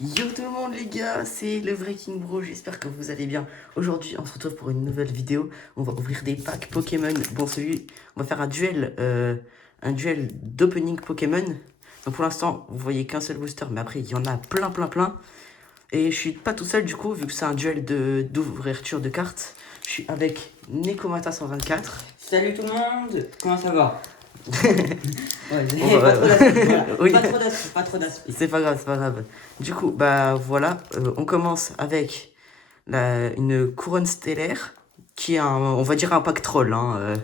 Yo tout le monde les gars, c'est le vrai King Bro, j'espère que vous allez bien. Aujourd'hui on se retrouve pour une nouvelle vidéo, on va ouvrir des packs Pokémon. Bon on va faire un duel d'opening Pokémon. Donc pour l'instant vous voyez qu'un seul booster, mais après il y en a plein. Et je suis pas tout seul du coup, vu que c'est un duel d'ouverture de cartes. Je suis avec Nekomata 124. Salut tout le monde, comment ça va? Ouais, Bon, pas trop d'aspi, voilà. oui. Pas trop d'aspi. C'est pas grave. Du coup, bah voilà, on commence avec une couronne stellaire qui est on va dire un pack troll, hein,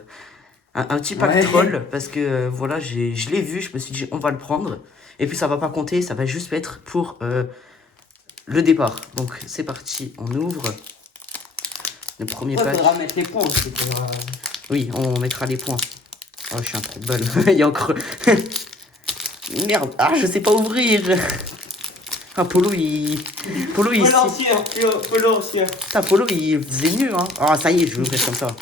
un petit pack Ouais. troll parce que voilà, je l'ai vu, je me suis dit on va le prendre et puis ça va pas compter, ça va juste être pour le départ. Donc c'est parti, on ouvre le premier Ouais, pack. faudra mettre les points aussi. Oui, on mettra les points. Oh, je suis un trou de balle. Il y a encore. Merde, je sais pas ouvrir. Ah, Polo, il. Polo, il. Putain, Polo, il faisait mieux, hein. Ah, ça y est, je vais ouvrir comme ça.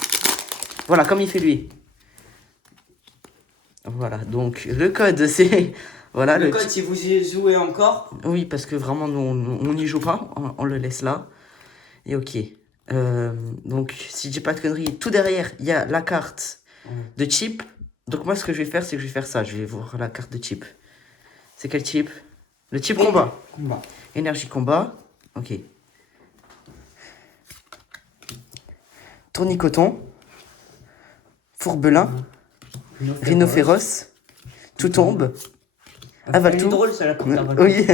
Voilà, comme il fait lui. Voilà, donc le code, c'est. Voilà, le code, si vous y jouez encore. Oui, parce que vraiment, nous, on n'y joue pas. On le laisse là. Et ok. Donc, si je dis pas de conneries, tout derrière, il y a la carte de chip. Donc, moi, ce que je vais faire, c'est que je vais faire ça. Je vais voir la carte de chip. C'est quel chip? Le chip combat. Énergie combat. Ok. Tournicoton. Fourbelin. Rhinophéros. Tout tombe. Avale tout. drôle, ça, la carte Oui.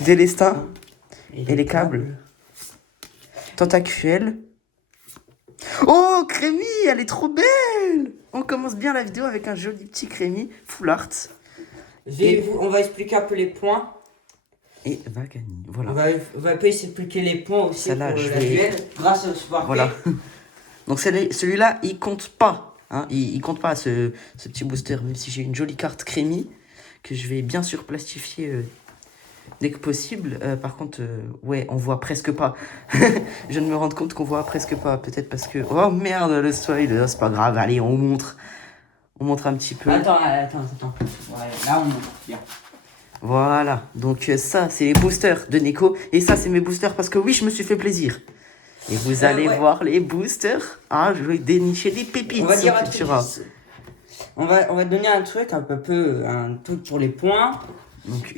Délestin. Et les câbles. Tentacuel. Oh, Crémy, elle est trop belle. On commence bien la vidéo avec un joli petit Crémy. Full art. On va expliquer un peu les points. Et Vagani. Voilà. On va pas expliquer les points aussi pour la duel grâce au support. Voilà. Donc celui-là, il compte pas. Hein, il compte pas ce petit booster, même si j'ai une jolie carte Crémy que je vais bien sûr plastifier dès que possible. Par contre, ouais, on voit presque pas. Je viens de me rendre compte qu'on voit presque pas. Peut-être parce que... Oh merde, le spoil. C'est pas grave, allez, on montre. On montre un petit peu. Attends. Ouais, là, on montre. Bien. Voilà. Donc ça, c'est les boosters de Neko. Et ça, c'est mes boosters parce que oui, je me suis fait plaisir. Et vous allez voir les boosters. Ah, je vais dénicher des pépites. On va dire un truc. On va donner un truc, un truc pour les points. Donc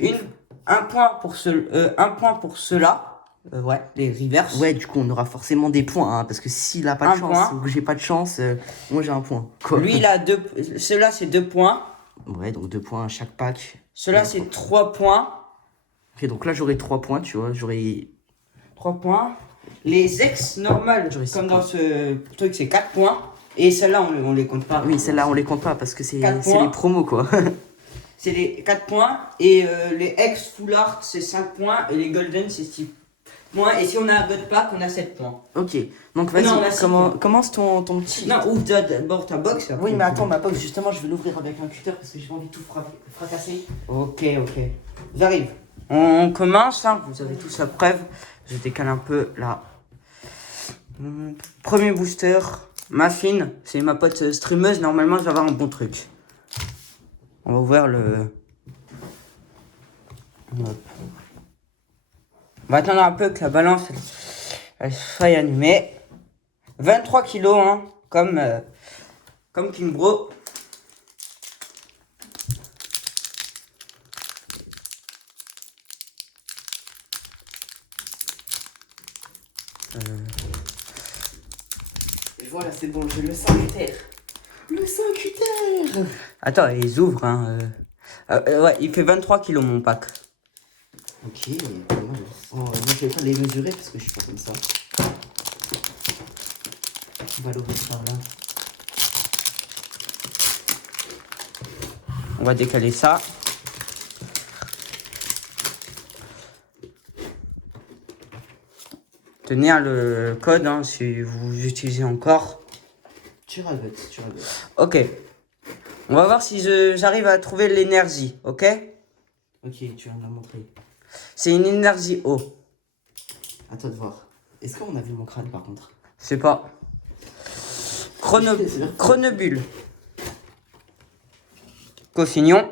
un point pour ceux-là. Ouais, les reverse. Ouais, du coup, on aura forcément des points, hein, parce que s'il a pas de chance ou que j'ai pas de chance, moi j'ai un point. Quoi. Lui, il a ceux-là, c'est 2 points. Ouais, donc 2 points à chaque pack. Ceux-là, c'est 3 points. Ok, donc là, j'aurai 3 points, tu vois. J'aurai 3 points. Les ex normales, comme dans ce truc, c'est 4 points. Et celles-là, on les compte pas. Oui, celles-là, on les compte pas parce que c'est les promos, quoi. C'est les 4 points. Et les ex full art, c'est 5 points. Et les golden, c'est 6 points. Et si on a un god pack, on a 7 points. Ok, donc vas-y, commence ton petit... Non, ouvre d'abord ta box. Oui, mais attends, ma box, justement, je vais l'ouvrir avec un cutter parce que j'ai pas envie de tout fracasser. Ok. J'arrive. On commence, hein. Vous avez tous la preuve. Je décale un peu là. Premier booster, Muffin. C'est ma pote streameuse. Normalement, je vais avoir un bon truc. On va ouvrir le... Hop. On va attendre un peu que la balance elle soit animée. 23 kilos, hein, comme King Bro. Et voilà, c'est bon, je le 5 cutter. Le 5 cutter. Attends, ils ouvrent, hein. Ouais, il fait 23 kilos mon pack. Ok, moi je vais pas les mesurer parce que je suis pas comme ça. On va l'ouvrir par là. On va décaler ça. Tenez hein, le code hein, si vous utilisez encore. Tu ragotes. Ok. On va voir si j'arrive à trouver l'énergie, ok? Ok, tu viens de la montrer. C'est une énergie eau. À toi de voir. Est-ce qu'on a vu mon crâne par contre? Je sais pas. Chronobulle. Cofignon.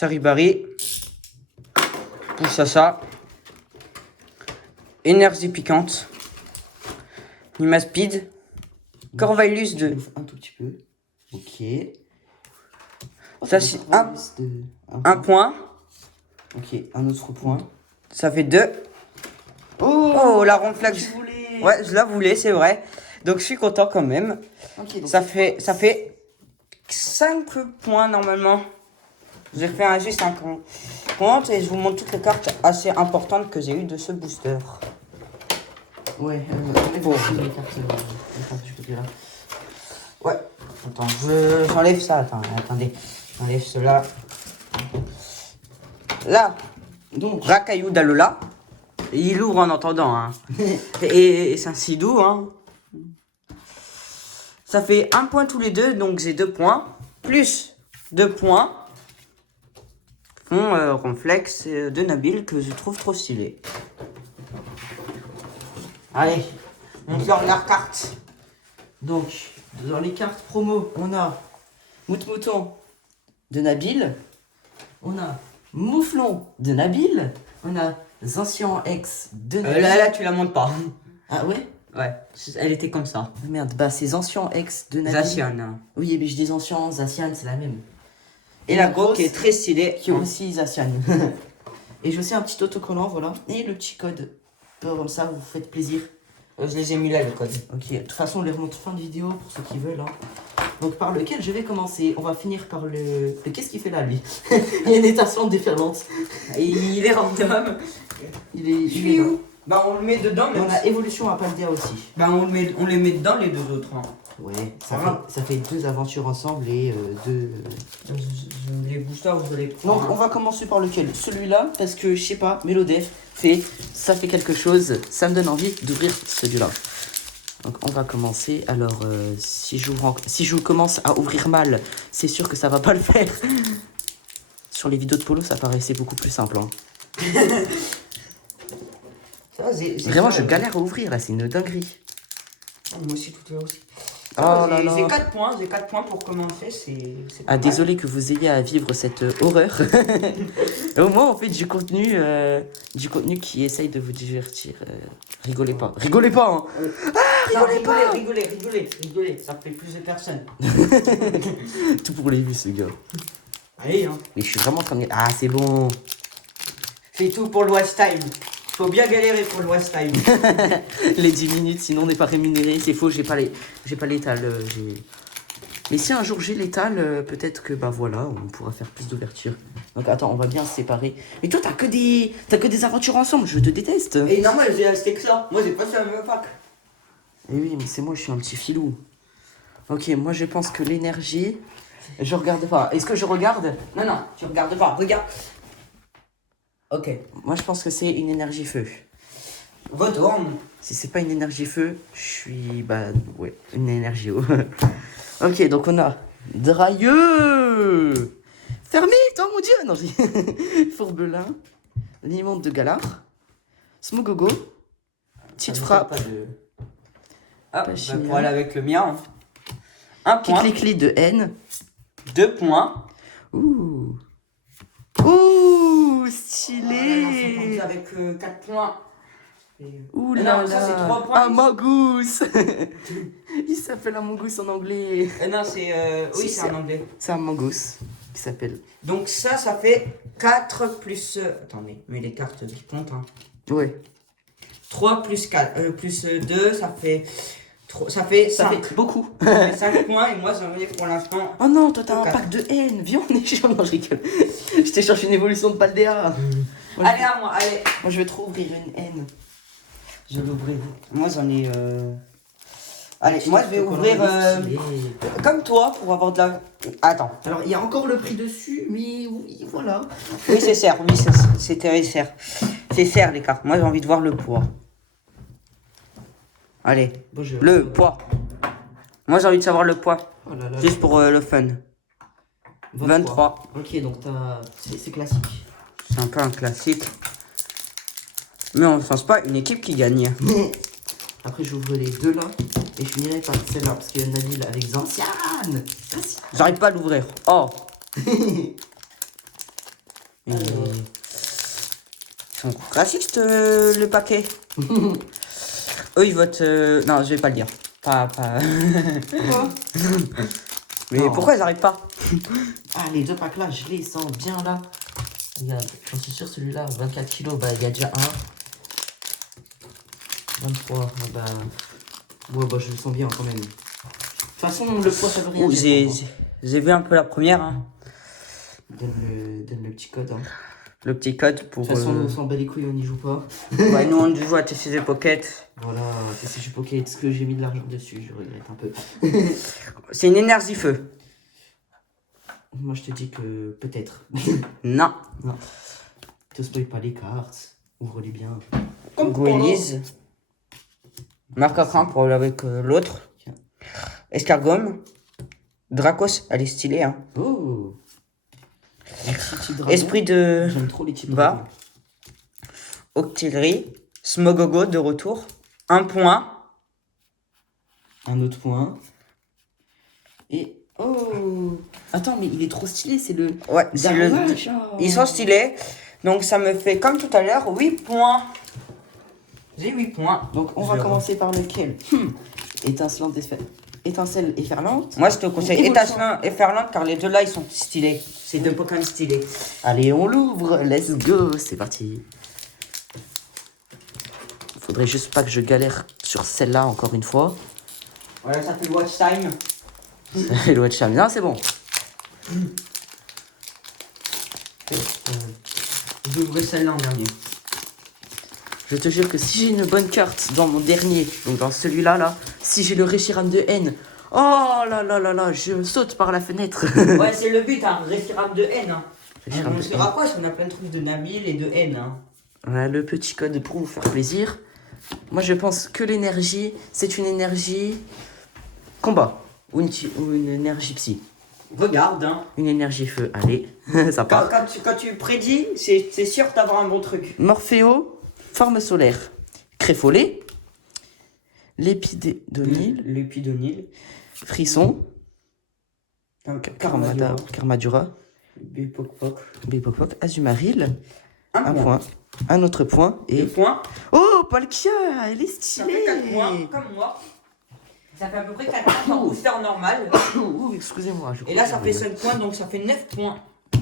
Saribari. Pousse à ça. Énergie piquante. Nima Speed. Corvalus 2. Un tout petit peu. Ok. Oh, Ça, fait c'est un, un point. Ok, un autre point. Ça fait 2. Oh, la ronflex. Tu voulais. Ouais, je la voulais, c'est vrai. Donc, je suis content quand même. Ok, donc Ça fait 5 points normalement. J'ai fait un G50 et je vous montre toutes les cartes assez importantes que j'ai eues de ce booster. ouais, enlève Bon. aussi les cartes du côté là. Ouais. Attends, j'enlève ça. Attendez. J'enlève cela. Là, Donc, Rakayu d'Alola. Il ouvre en entendant. Hein. et c'est un si doux. Hein. Ça fait 1 point tous les deux, donc j'ai 2 points. Plus 2 points. Font Ronflex de Nabil que je trouve trop stylé. Allez, on sort la carte. donc, dans les cartes promo, on a Moutmouton de Nabil. On a Mouflon de Nabil. On a Zancian X de Nabil. Là, tu la montes pas. Ah ouais? Ouais, elle était comme ça. Ah, merde, bah c'est Zancian X de Nabil. Zacian. Oui, mais je dis Zacian, Zacian, c'est la même. Et la grosse qui est très stylée. Qui est aussi Zacian. Et j'ai aussi un petit autocollant, voilà. Et le petit code. Comme ça, vous faites plaisir. Je les ai mis là, le code. Ok, de toute façon, on les remonte fin de vidéo pour ceux qui veulent. Hein. Donc, par lequel je vais commencer. On va finir par le qu'est-ce qu'il fait là, lui? Il y a une étincelle déferlante. Il est random. Il est là. Bah, on le met dedans, Et mais on a évolution à Paldea aussi. bah, on les met dedans, les deux autres. Hein. Ouais, Voilà. ça fait 2 aventures ensemble et 2. Les boosters, je les prends. Donc, on va commencer par lequel? Celui-là, parce que je sais pas, Mélodef ça fait quelque chose, ça me donne envie d'ouvrir celui-là. Donc, on va commencer. Alors, si je commence à ouvrir mal, c'est sûr que ça va pas le faire. Sur les vidéos de Polo, ça paraissait beaucoup plus simple. Hein. Vraiment, je galère à ouvrir là, c'est une dinguerie. Moi aussi, tout là aussi. Oh là là. J'ai 4 points pour commencer. C'est Ah, désolé que vous ayez à vivre cette horreur. Au moins, en fait, du contenu qui essaye de vous divertir. Rigolez pas. Rigolez pas, hein. Rigolez. Ça fait plus de personnes. Tout pour les vues, ce gars. Allez, hein. Mais je suis vraiment en train de... Ah, c'est bon. Fais tout pour le watch time. Faut bien galérer pour le watch time. Les 10 minutes, sinon on n'est pas rémunéré. C'est faux, j'ai pas l'étal. Mais si un jour j'ai l'étal, peut-être que, bah voilà, on pourra faire plus d'ouverture. Donc attends, on va bien se séparer. Mais toi, t'as que des aventures ensemble, je te déteste. Et normal, j'ai acheté que ça. Moi, j'ai pas fait un même pack. Et oui, mais c'est moi, je suis un petit filou. Ok, moi je pense que l'énergie... Je regarde pas. Est-ce que je regarde? Non, tu regardes pas. Regarde. Ok. Moi je pense que c'est une énergie feu. Retourne. Si c'est pas une énergie feu, je suis... Bah ouais, une énergie eau. Ok, donc on a Drailleux, Fermé, oh mon dieu. Non, j'ai... Fourbelin, Limande de Galard, Smogogo, Petite Frappe, Ah, Pachinian. pour aller avec le mien. 1 point. Kiklikli de haine. 2 points. Ouh. Ouh, Oh, stylé. avec 4 points. Ouh Non, là ça, c'est là. 3 points. Un mongoose. Il s'appelle un mongoose en anglais. Non, c'est. Oui, Si, c'est en anglais. C'est un mongoose qui s'appelle. Donc, ça fait 4 plus. Attendez, mais les cartes qui comptent. Hein. Ouais. 3 plus 4. Plus 2, ça fait. Ça fait 5. Beaucoup. Ça fait 5 points et moi, j'en ai pour l'instant. Oh non, toi t'as un 4. pack de haine. Viens, on échange. Non, je rigole. Je t'ai cherché une évolution de Paldea. Moi, Allez, à moi, allez. moi, je vais trop ouvrir une haine. Je l'ouvrirai. Moi, j'en ai. Allez, moi, je vais ouvrir. Comme toi, pour avoir de la. Attends. Alors, il y a encore le prix dessus, mais oui, voilà. Oui, c'est serre. Oui, c'est très serre. C'est serre, les cartes. Moi, j'ai envie de voir le poids. Allez, Bon, le poids. Moi, j'ai envie de savoir le poids. Oh là là. Juste pour le fun. 23. Ok, donc c'est classique. C'est un peu un classique. Mais on ne pense pas une équipe qui gagne. Après, j'ouvre les deux là. Et je finirai par celle-là, parce qu'il y a Nabil avec Zancian. J'arrive pas à l'ouvrir. Oh. raciste le paquet. Eux, ils votent. Non, je vais pas le dire. Pas. Pourquoi? Mais Non. pourquoi ils arrêtent pas? Ah, les deux packs là, je les sens bien là. Regarde, j'en suis sûr, celui-là, 24 kilos, bah il y a déjà un. 23, bah. Ouais, bah je le sens bien quand même. De toute façon, le poids, ça veut rien Ouh, dire. Pour moi. j'ai vu un peu la première. Hein. Donne le petit code. Hein. Le petit code pour. De toute façon, nous, on s'en bat les couilles, on n'y joue pas. Ouais, nous, on joue à TCG Pocket. Voilà, TCG Pocket, ce que j'ai mis de l'argent dessus, je regrette un peu. C'est une énergie feu. Moi, je te dis que peut-être. Non. Non. Te spoil pas les cartes. Ouvre-les bien. Goélise. Marque à cran pour avec l'autre. Escargome. Dracos, elle est stylée. Hein. Oh. Un petit type dragon. Esprit de. J'aime trop les types Va. dragons. Octillerie. Smogogo de retour. 1 point. Un autre point. Et. Oh. Attends, mais il est trop stylé, c'est le. Ouais, c'est le. Darwash, oh. Ils sont stylés. Donc ça me fait comme tout à l'heure 8 points. J'ai 8 points. Donc, on va commencer par lequel? Étincelante, étincelle efferlante. Moi je te conseille Évolution. Étincelant et Ferlante car les deux là ils sont stylés. C'est deux Pokémon stylés. Allez, on l'ouvre. Let's go. C'est parti. Faudrait juste pas que je galère sur celle-là encore une fois. Voilà, ça fait le watch time. Le watch time. Non, c'est bon. Je vais ouvrir celle-là en dernier. Je te jure que si j'ai une bonne carte dans mon dernier, donc dans celui-là, là, si j'ai le Reshiram de haine, oh là là là là, je saute par la fenêtre. Ouais, c'est le but, hein. Reshiram de haine. Hein. Reshiram On de sera quoi si on a plein de trucs de Nabil et de haine. Hein. Voilà le petit code pour vous faire plaisir. Moi, je pense que l'énergie, c'est une énergie combat ou une énergie psy. Regarde, hein. Une énergie feu. Allez, ça Quand, part. quand tu prédis, c'est sûr d'avoir un bon truc. Morphéo, forme solaire. Créfolé, Lépidonil, L'épidonil. Frisson, Carmadura. Carmadura, Bipokpok. Bipokpok, Azumaril, Un un point. point, un autre point et... Deux points. Oh, Palkia, elle est Ça stylée. fait 4 points, comme moi. Ça fait à peu près 4 points en booster normal. Ouh, excusez-moi. Et là, ça fait 5 points, donc ça fait 9 points.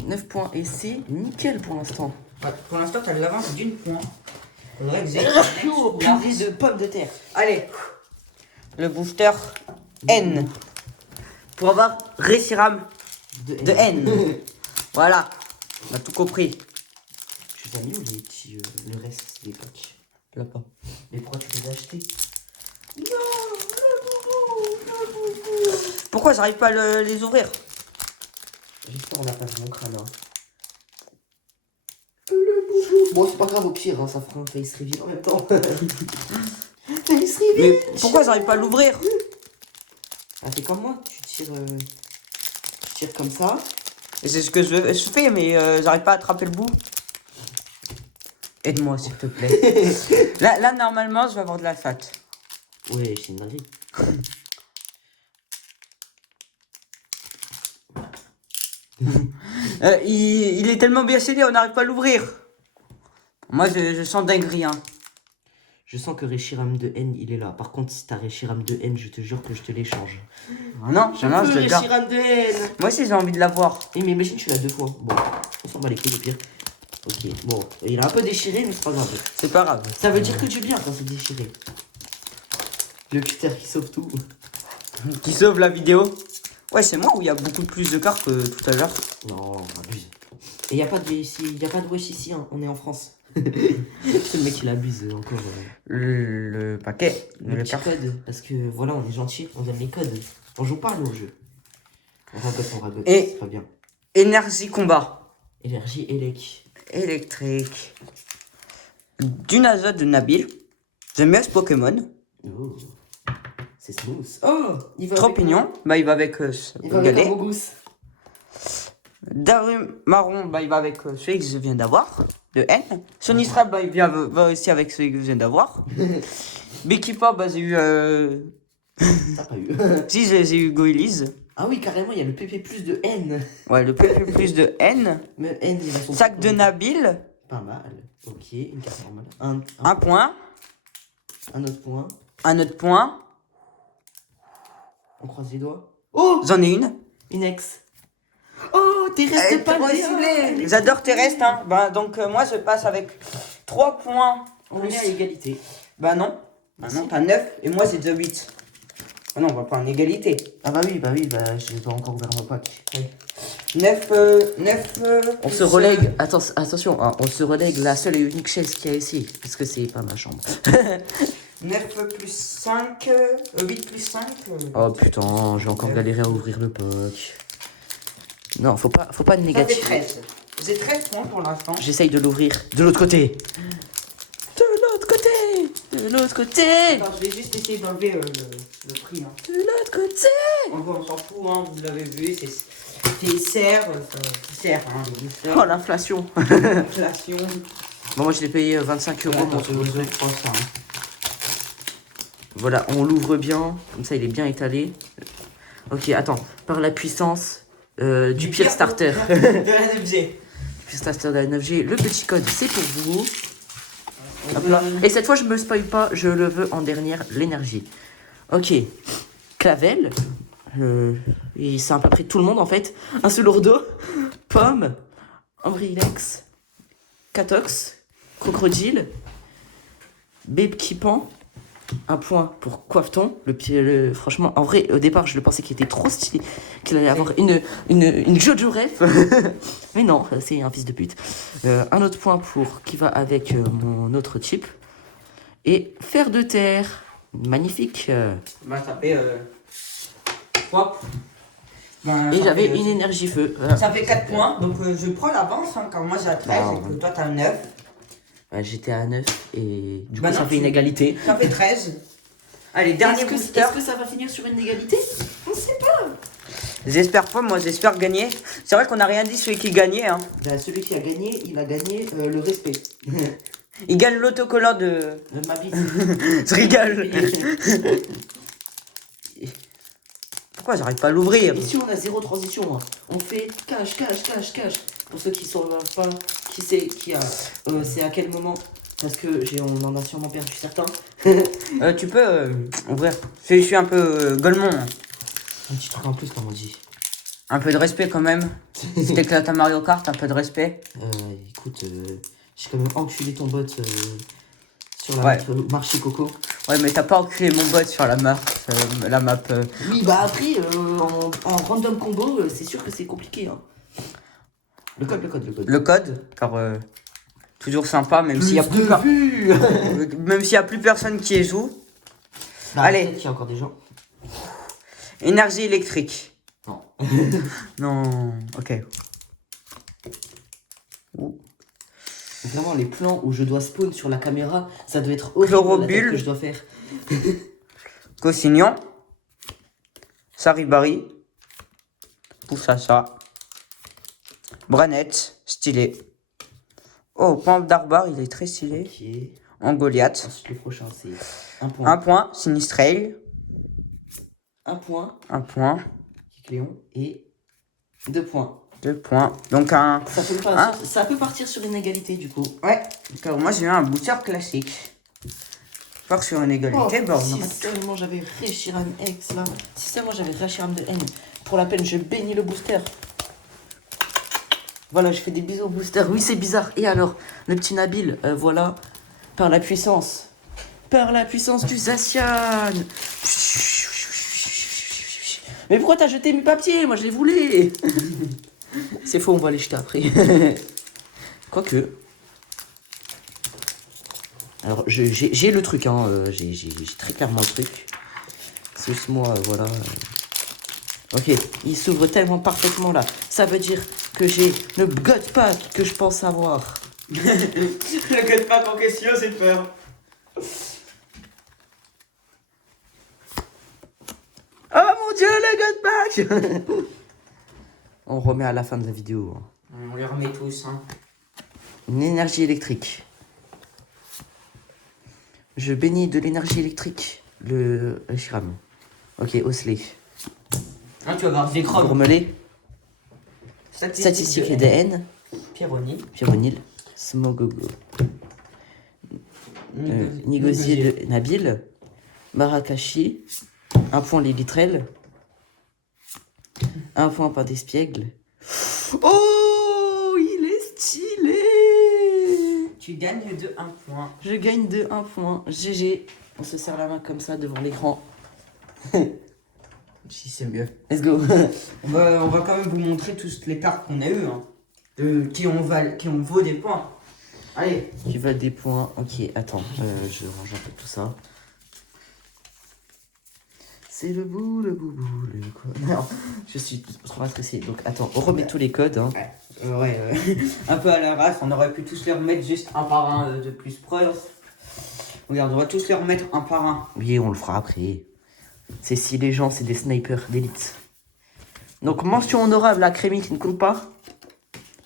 9 points et c'est nickel pour l'instant. Ouais, pour l'instant, tu as l'avance d'une point. Faudrait que j'ai. Oh, purée de pommes de terre. Allez, le booster N. Pour avoir Reshiram de N. Voilà, on a tout compris. Tu les as mis où les petits, le reste des packs? Là-bas. Mais pourquoi tu les as achetés? Pourquoi j'arrive pas à les ouvrir? J'espère qu'on n'a pas vu mon crâne. Hein. Bon, c'est pas grave, au pire, hein, ça fera un face reveal en même temps. Face reveal. Mais pourquoi j'arrive pas à l'ouvrir? Ah, fais comme moi, tu tires comme ça. Et c'est ce que je fais, mais j'arrive pas à attraper le bout. Aide-moi, s'il te plaît. là, normalement, je vais avoir de la fat. Ouais, c'est une dinguerie. Il est tellement bien scellé, on n'arrive pas à l'ouvrir. Moi, je sens dinguerie, hein. Je sens que Reshiram de N, il est là. Par contre, si t'as Reshiram de N, je te jure que je te l'échange. Ah non, je le garde. Reshiram de N. Moi aussi, j'ai envie de l'avoir. Et mais imagine, tu l'as 2 fois. Bon, on s'en bat les couilles au pire. Ok, bon, il a un peu déchiré, mais c'est pas grave. C'est pas grave. Ça veut dire que du bien quand c'est déchiré. Le cutter qui sauve tout. Qui sauve la vidéo. Ouais, c'est moi où il y a beaucoup plus de cartes que tout à l'heure. Non, abuse. Et y a pas de ici, y a pas de wesh ici, hein. On est en France. Le mec il abuse encore. Le paquet. Le petit carte. code, parce que voilà, on est gentil, on donne les codes. On joue pas nous au jeu. On ragote, Et- c'est pas bien. Énergie combat. Énergie élec. Électrique. D'une azote de Nabil. J'aime bien ce Pokémon. Oh. C'est smooth. Oh, il va Trop avec mignon. Bah, il va avec Il va avec un Galet. Bogus. Darum marron, bah, il va avec celui que je viens d'avoir. De N. Sonistra, bah, il va aussi avec celui que je viens d'avoir. Bekipa, bah, j'ai eu. T'as pas eu. Si, j'ai eu Goélise. Ah oui, carrément, il y a le PP plus de N. Ouais, le PP plus de N. Mais N, il a son Sac de Nabil. Pas mal. Ok, une carte normale. Un point. Un autre point. Un autre point. On croise les doigts. Oh, J'en ai une. une ex. Oh, tes restes Elle est pas trop le stylée. J'adore tes restes, hein. Bah, donc, moi, je passe avec 3 points. On est à égalité. Bah, non. Bah, non, t'as 9 et moi, j'ai déjà 8. Ah non, on va pas en égalité. Ah bah oui, je dois encore ouvrir mon pack. 9, On se relègue, attention, hein, on se relègue la seule et unique chaise qu'il y a ici, parce que c'est pas ma chambre. 9 plus 5, 8 plus 5. Oh putain, j'ai encore galéré à ouvrir le pack. Non, faut pas de Ça fait négatif. 13. J'ai 13 points pour l'instant. J'essaye de l'ouvrir de l'autre côté. De l'autre côté. De l'autre côté. Attends, je vais juste essayer d'enlever le prix. Hein. De l'autre côté. On s'en fout, hein, vous l'avez vu, c'est serre, hein, les boosters. Oh l'inflation. L'inflation. Bon, moi je l'ai payé 25 euros mon truc. Hein. Voilà, on l'ouvre bien, comme ça il est bien étalé. Ok, attends, par la puissance du pire starter. De la 9G. Pire starter de la 9G, le petit code c'est pour vous. Hop là. Et cette fois je me spoil pas, je le veux en dernière, l'énergie. Ok, Clavel, et c'est à peu près tout le monde en fait. Un seul lourdeau, Pomme, Ambrilex, Catox, Crocodile, Babe Kipan. Un point pour Coiffeton. Franchement, en vrai, au départ, je le pensais qu'il était trop stylé, qu'il allait avoir une Jojo Ref. Mais non, c'est un fils de pute. Un autre point pour qui va avec mon autre type. Et Fer de terre. Magnifique. Bah, ça fait 3. Ben, Et ça j'avais fait, une énergie feu. Ça fait 4 points, donc je prends l'avance, hein, car moi j'ai 13 et que toi t'as 9. J'étais à 9 et du coup, Bah ça non, fait une égalité. Ça fait 13. Allez, dernier booster. Est-ce que ça va finir sur une égalité? On sait pas. J'espère pas, moi j'espère gagner. C'est vrai qu'on n'a rien dit celui qui gagnait. Hein. Ben, celui qui a gagné, il a gagné le respect. Il gagne l'autocollant de Ma bite. Je rigole. Pourquoi j'arrive pas à l'ouvrir? Ici, on a zéro transition. Hein. On fait cash. Pour ceux qui ne savent pas qui c'est, c'est à quel moment. Parce que on en a sûrement perdu certains. Tu peux ouvrir. Je suis un peu golemon. Hein. Un petit truc en plus, comme on dit. Un peu de respect quand même. Si t'éclates à Mario Kart, un peu de respect. Écoute, j'ai quand même enculé ton bot sur le marché Coco. Ouais, mais t'as pas enculé mon bot sur la map. Oui, bah après, en random combo, c'est sûr que c'est compliqué. Hein. Le code. Car toujours sympa, même s'il y a même s'il y a plus personne qui y joue. Bah, allez. Il y a encore des gens. Énergie électrique. Non. Non. Ok. Vraiment, les plans où je dois spawn sur la caméra, ça doit être horrible la tête que je dois faire. Cossignon. Saribari. Poussassa. Branette. Stylé. Oh, Pampe d'Arbar, il est très stylé. Ok. En Goliath. Ensuite, le prochain, c'est un point. 1 point. Sinistrail. Un point. 1 point. Cléon. Et 2 points. 2 points. Donc un... Ça peut partir sur une égalité, du coup. Ouais. Car moi, j'ai eu un booster classique. Part sur une égalité. Si seulement j'avais Reshiram X, là. Si seulement j'avais Reshiram de N. Pour la peine, je bénis le booster. Voilà, je fais des bisous au booster. Oui, c'est bizarre. Et alors, le petit Nabil, voilà, par la puissance. Par la puissance du Zacian. Mais pourquoi t'as jeté mes papiers? Moi, je les voulais. C'est faux, on va les jeter après. Quoique. Alors, j'ai le truc, hein. J'ai très clairement le truc. C'est juste moi, voilà. Ok, il s'ouvre tellement parfaitement là. Ça veut dire que j'ai le God Pack que je pense avoir. Le God Pack en question, c'est peur. Oh mon dieu, le God Pack. On remet à la fin de la vidéo. On les remet tous. Hein. Une énergie électrique. Je bénis de l'énergie électrique le Shiram. Ok, Osley. Ah, tu vas avoir des crobes. Gourmelet. Statistique EDN. Pyronil. Pyronil. Smogogo. Nigosier de Nabil. Marakashi. 1 point Lilitrel. 1 point Pain d'Espiègle. Oh, il est stylé! Tu gagnes de 1 point. Je gagne de 1 point. GG. On se serre la main comme ça devant l'écran. Si c'est mieux. Let's go. On va quand même vous montrer toutes les cartes qu'on a eues. Hein, qui ont vaut des points. Allez. Qui valent des points. Ok, attends. Je range un peu tout ça. C'est le bout, le bout, le quoi. Non, je suis trop stressé. Donc attends, on remet tous les codes. Hein. Ouais. Un peu à la race, on aurait pu tous les remettre juste un par un de plus près. Regarde, on va tous les remettre un par un. Oui, on le fera après. C'est si les gens, c'est des snipers d'élite. Donc mention honorable à Crémy qui ne compte pas.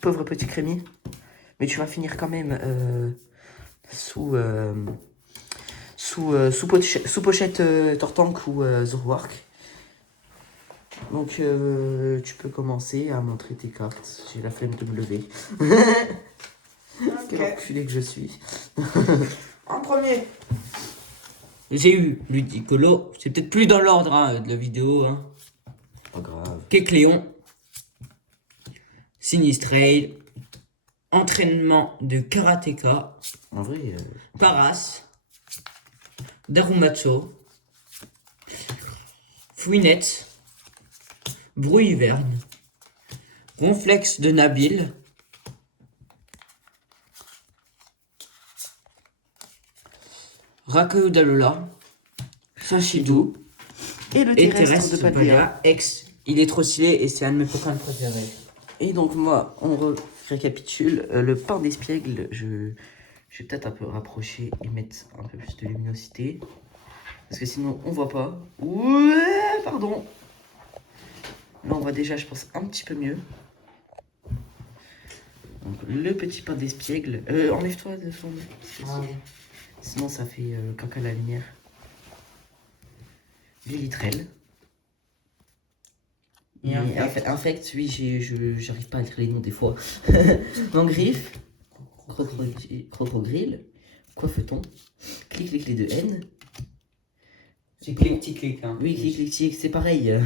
Pauvre petit Crémy. Mais tu vas finir quand même sous pochette Tortank ou Zorwark. Donc tu peux commencer à montrer tes cartes. J'ai la flemme de me lever. Quel enculé que je suis. En premier, j'ai eu Ludicolo. C'est peut-être plus dans l'ordre hein, de la vidéo. Hein. Pas grave. Kecléon. Sinistrail. Entraînement de karatéka. En vrai. Paras. Darumacho. Fouinette. Brouilliverne. Ronflex de Nabil. Rakao d'Alola. Saint-Chidou. Et le terrestre de Padléa. Ex. Il est trop stylé et c'est un de mes Pokémon préférés. Et donc moi, on récapitule. Le pain d'espiègle, je vais peut-être un peu rapprocher et mettre un peu plus de luminosité. Parce que sinon, on voit pas. Ouais, pardon. Là, on voit déjà, je pense, un petit peu mieux. Donc, le petit pain d'espiègle. Enlève-toi de son... Sinon, ça fait caca la lumière. Lilitrel. Et infect, oui, j'arrive pas à lire les noms des fois. Mangriffe. Crocodile. Coiffeton. Clic les deux N. C'est clic. Hein. Oui, clic, c'est pareil.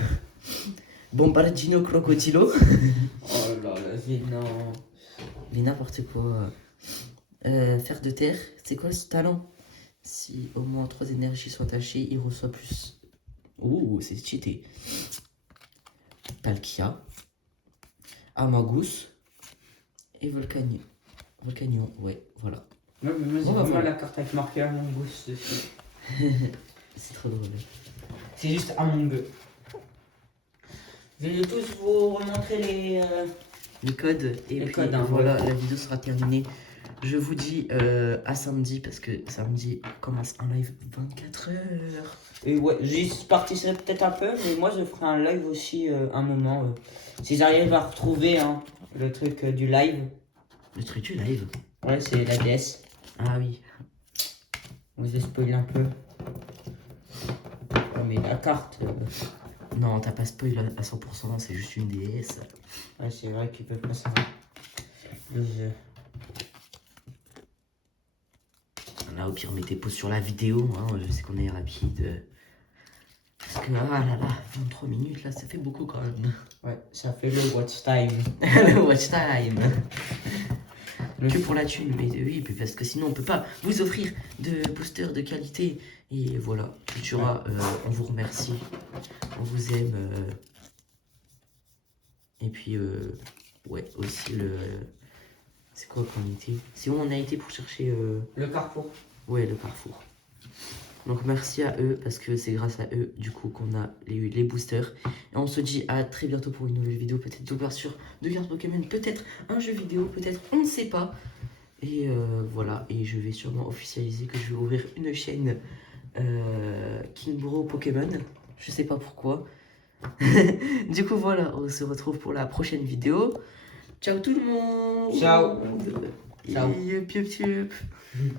Bombardino Crocodilo. Oh là là, non. Mais n'importe quoi. Fer de terre, c'est quoi ce talent? Si au moins 3 énergies sont attachées, il reçoit plus. Ouh, c'est cheaté. Palkia. Amagus. Et Volcanion, ouais, voilà. Ouais, mais moi, c'est vraiment la carte avec marqué Among Us dessus. C'est trop drôle. C'est juste Among Us. Je vais tous vous remontrer les codes. Et puis codes, hein, voilà, la vidéo sera terminée. Je vous dis à samedi, parce que samedi commence un live 24 heures. Et ouais, j'y participerai peut-être un peu, mais moi je ferai un live aussi un moment. Si j'arrive à retrouver hein, le truc du live. Le truc du live? Ouais, c'est la DS. Ah oui. On vous ai spoilé un peu. Ouais, mais la carte. Non, t'as pas spoil à 100%, c'est juste une DS. Ouais, c'est vrai qu'ils peuvent pas ça. Là, au pire, mettez pause sur la vidéo. Hein, je sais qu'on est rapide. Parce que, ah là là, 23 minutes, là, ça fait beaucoup quand même. Ouais, ça fait le watch time. Le watch time. Que pour la thune, mais oui, parce que sinon, on peut pas vous offrir de boosters de qualité. Et voilà, Cultura, on vous remercie. On vous aime. Et puis, ouais, aussi le... C'est quoi qu'on était? C'est où on a été pour chercher... Le carrefour. Ouais, le carrefour. Donc merci à eux, parce que c'est grâce à eux, du coup, qu'on a eu les boosters. Et on se dit à très bientôt pour une nouvelle vidéo, peut-être d'ouverture de cartes Pokémon, peut-être un jeu vidéo, peut-être, on ne sait pas. Et voilà, et je vais sûrement officialiser que je vais ouvrir une chaîne Kinbro Pokémon. Je sais pas pourquoi. Du coup, voilà, on se retrouve pour la prochaine vidéo. Ciao tout le monde. Ciao. Ciao. Yup, yup, yup.